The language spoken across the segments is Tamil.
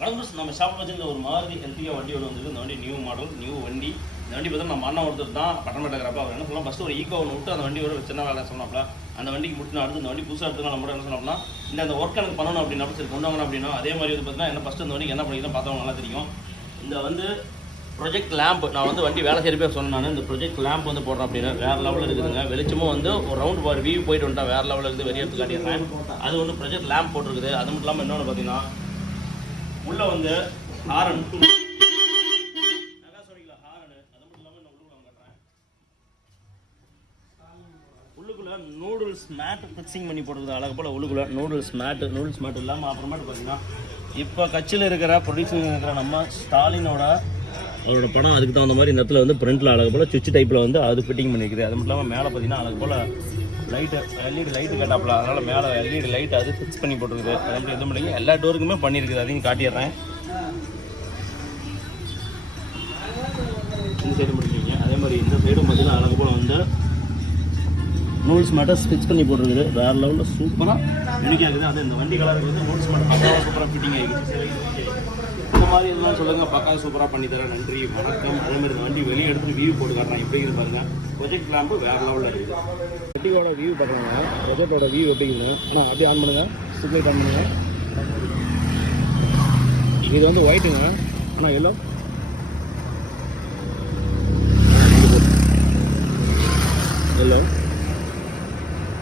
வணக்கம். நம்ம ஷாப் வச்சுருந்த ஒரு மாதிரி ஹெல்த்தியாக வண்டி ஒன்று வந்துருக்கு. இந்த வண்டி நியூ மாடல், நியூ வண்டி. இந்த வண்டி பார்த்தா நம்ம அண்ணன் ஒருத்தர் தான் பட்டமேட்டக்கிறப்ப அவர் என்ன சொல்லலாம், ஃபஸ்ட்டு ஒரு ஈக்கோ ஒன்று விட்டு அந்த வண்டி ஒரு சின்ன வேலை சொன்னாப்ல. அந்த வண்டிக்கு முடிச்சு அடுத்து இந்த வண்டி புதுசாக எடுத்துக்கலாம். நம்ம என்ன சொன்னோம்னா, இந்த ஒர்க் எனக்கு பண்ணணும் அப்படின்னா சரி கொண்டு வாங்கணும் அப்படின்னா, அதே மாதிரி வந்து பார்த்தீங்கன்னா என்ன ஃபஸ்ட்டு இந்த வண்டிக்கு என்ன பண்ணிக்கலாம் பார்த்தவங்க நல்லா தெரியும். இந்த வந்து ப்ரொஜெக்ட் லேம்ப் நான் வந்து வண்டி வேலை செய்யறப்பே சொன்னேன். இந்த ப்ரொஜெக்ட் லேம்ப் வந்து போடுறேன் அப்படின்னா வேறு லெவலில் இருக்குதுங்க. வெளிச்சமும் வந்து ஒரு ரவுண்ட் பார் வியூ போயிட்டு வந்துட்டா வேறு லெவலில் இருக்குது. வெளியே எடுத்து காட்டிடுறேன். அது ஒன்று ப்ரொஜெக்ட் லேம்ப் போட்டிருக்குது. அது மட்டும் இல்லாமல் இன்னொன்று பார்த்தீங்கன்னா உள்ள வந்து ஹாரன் உள்ளுக்குள்ள நூடுல்ஸ் மேட் ஃபிக்ஸிங் பண்ணி போடுறது அழகு போல். உள்ளுக்குள்ள நூடுல்ஸ் மேட் இல்லாமல் அப்புறமேட்டு பார்த்தீங்கன்னா இப்போ கட்சியில் இருக்கிற ப்ரொடியூசர் இருக்கிற நம்ம ஸ்டாலினோட அவரோட படம் அதுக்கு தகுந்த மாதிரி இந்த இடத்துல வந்து பிரிண்டில் அழகு போல் சுவிட்ச் டைப்பில் வந்து அது ஃபிட்டிங் பண்ணியிருக்குது. அது மட்டும் இல்லாமல் மேலே பார்த்தீங்கன்னா அழகு போல் லைட்டு எல்இடி லைட்டு கேட்டாப்பில், அதனால் மேலே எல்இடி லைட் அது ஃபிக்ஸ் பண்ணி போட்டுருக்குது. அது மட்டும் எதுவும் பண்ணிங்க எல்லா டோருக்குமே பண்ணியிருக்குது. அதையும் காட்டிடுறேன். இந்த சைடு முடிச்சிங்க. அதே மாதிரி இந்த சைடும் பார்த்தீங்கன்னா அழகு போல் வந்து நூல்ஸ் மேட்டை ஸ்டிச் பண்ணி போட்டுருக்குது. வேறு லெவலில் சூப்பராக யூனிக்காக இருக்குது. அது இந்த வண்டி கலருக்கு வந்து நூல்ஸ் மேட்டை பக்காவாக சூப்பராக ஃபிட்டிங் ஆகிடுச்சு. இந்த மாதிரி எதுவும் சொல்லுங்கள், பக்காவாக சூப்பராக பண்ணித்தரேன். நன்றி, வணக்கம். அதேமாதிரி இந்த வண்டி வெளியே எடுத்து வியூ போட்டு காட்டுறேன். எப்படி இருப்பாங்க ப்ரொஜெக்ட் லேம்பு வேறு லெவலில் இருக்குது. வண்டியோட வியூ பார்க்கலாங்க. ப்ரொஜெக்டோட வியூ எப்படி இருக்குங்க. ஆனால் அப்படியே ஆன் பண்ணுங்கள், ஸ்ட்ரிப் லைட் ஆன் பண்ணுங்கள். இது வந்து ஒயிட்டுங்க, ஆனால் எல்லோ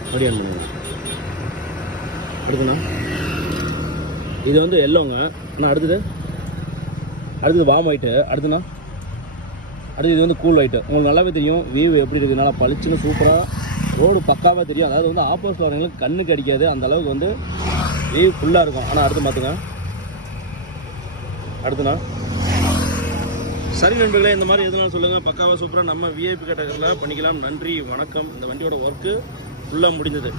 அப்படி ஆன் பண்ணுங்க. அடுத்துண்ணா இது வந்து எல்லோங்க, ஆனால் அடுத்தது வார்ம் ஒயிட்டு. அடுத்து இது வந்து கூல் ஒயிட்டு. உங்களுக்கு நல்லாவே தெரியும் வியூ எப்படி இருக்குது. நல்லா பளிச்சுன்னு சூப்பராக ரோடு பக்காவாக தெரியும். அதாவது வந்து ஆப்போசிட் வரவங்களுக்கு கண்ணுக்கு அடிக்காது, அந்த அளவுக்கு வந்து வியூ ஃபுல்லாக இருக்கும். ஆனால் அடுத்து பார்த்துங்க. அடுத்துண்ணா சரி நண்பர்களே, இந்த மாதிரி எதுனாலும் சொல்லுங்கள். பக்காவாக சூப்பராக நம்ம விஐபி கேட்டகரியில் பண்ணிக்கலாம். நன்றி, வணக்கம். இந்த வண்டியோட ஒர்க்கு ஃபுல்லாக முடிஞ்சது.